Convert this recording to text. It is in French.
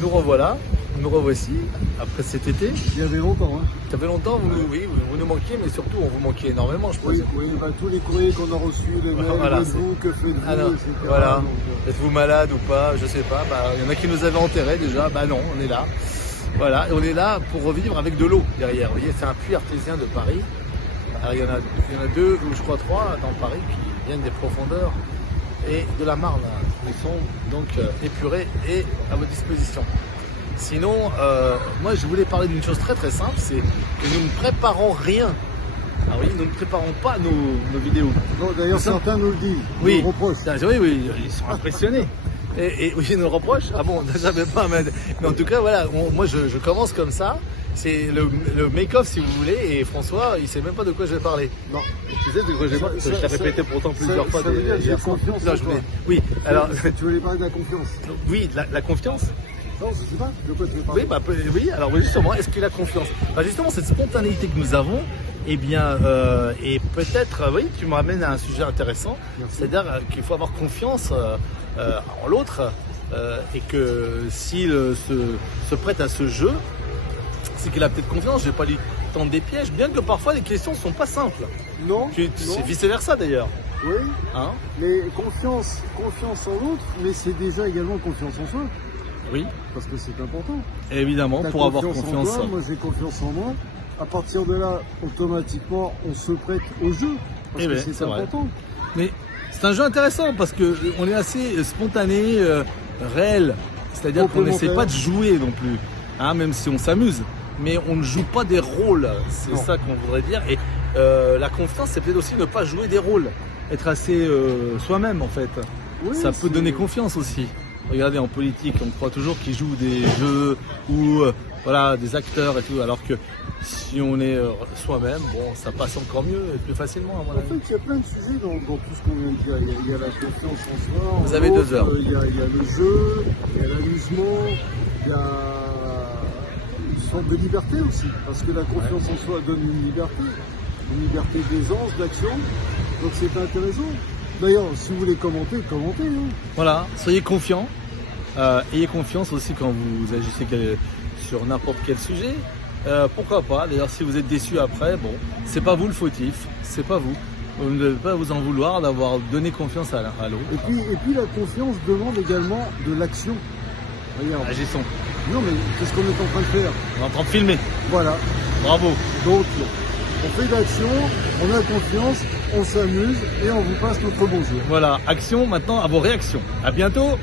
Nous revoilà, nous revoici, après cet été. Il y avait longtemps. Hein. Ça fait longtemps, vous nous manquiez, mais surtout on vous manquait énormément, je pense. Oui, bah, tous les courriers qu'on a reçus, les mails, Voilà, vous, que faites-vous, alors, etc. voilà, Donc, êtes-vous malade ou pas, je sais pas. Bah, il y en a qui nous avaient enterrés déjà, bah non, on est là. Voilà, et on est là pour revivre avec de l'eau derrière. Vous voyez, c'est un puits artésien de Paris. Alors, il y en a deux, ou je crois trois dans Paris qui viennent des profondeurs et de la Marne. Ils sont donc épurés et à votre disposition. Sinon, moi je voulais parler d'une chose très très simple, c'est que nous ne préparons rien. Ah oui, nous ne préparons pas nos vidéos. non, d'ailleurs, certains nous le disent, Oui, nous le reprochent. oui, ils sont impressionnés. Et oui, ils nous le reprochent. Ah bon, je savais pas, mais en tout cas, voilà, moi je commence comme ça. C'est le make-off si vous voulez, et François, il sait même pas de quoi je vais parler. Non. Tu sais de quoi je vais parler? Je t'ai répété pourtant plusieurs fois. Ça veut dire que j'ai confiance en toi. Oui, alors, Tu voulais parler de la confiance? oui, la confiance. Non, je sais pas. De quoi tu veux parler? Oui, alors justement, est-ce qu'il a confiance? Justement, cette spontanéité que nous avons, eh bien, et peut-être, oui, tu me ramènes à un sujet intéressant, c'est-à-dire qu'il faut avoir confiance en l'autre, et que s'il se prête à ce jeu, c'est qu'il a peut-être confiance, je vais pas lui tendre des pièges, bien que parfois les questions ne sont pas simples. Non. C'est vice-versa d'ailleurs. Oui, Hein? mais confiance en l'autre, mais c'est déjà également confiance en soi, Oui, parce que c'est important. évidemment, T'as pour avoir en confiance. toi, moi j'ai confiance en moi. À partir de là, automatiquement, on se prête au jeu, parce Eh que ben, c'est c'est vrai. important. Mais c'est un jeu intéressant parce que on est assez spontané, réel. C'est-à-dire qu'on n'essaie pas de jouer non plus, hein, même si on s'amuse. Mais on ne joue pas des rôles, c'est Non. ça qu'on voudrait dire. Et la confiance, c'est peut-être aussi ne pas jouer des rôles, être assez soi-même en fait. Oui, Ça peut c'est- donner confiance aussi. Regardez, en politique, on croit toujours qu'ils jouent des jeux ou voilà, des acteurs et tout, alors que si on est soi-même, bon, ça passe encore mieux et plus facilement à mon En avis. fait, il y a plein de sujets dans tout ce qu'on vient de dire. Il y a la confiance en soi. Vous avez 2 heures. Il y a le jeu, il y a l'amusement, il y a une sorte de liberté aussi. Parce que la confiance en soi donne une liberté d'aisance, d'action. Donc c'est intéressant. D'ailleurs, si vous voulez commenter, commentez. Hein. Voilà, soyez confiants. Ayez confiance aussi quand vous agissez sur n'importe quel sujet. Pourquoi pas? D'ailleurs, si vous êtes déçu après, bon, c'est pas vous le fautif, c'est pas vous. Vous ne devez pas vous en vouloir d'avoir donné confiance à l'autre. Et puis la confiance demande également de l'action. Regarde. Agissons. Non mais qu'est-ce qu'on est en train de faire? On est en train de filmer. Voilà. Bravo. Donc, on fait d'action, on a confiance, on s'amuse et on vous passe notre bonjour. Voilà, action maintenant à vos réactions. À bientôt.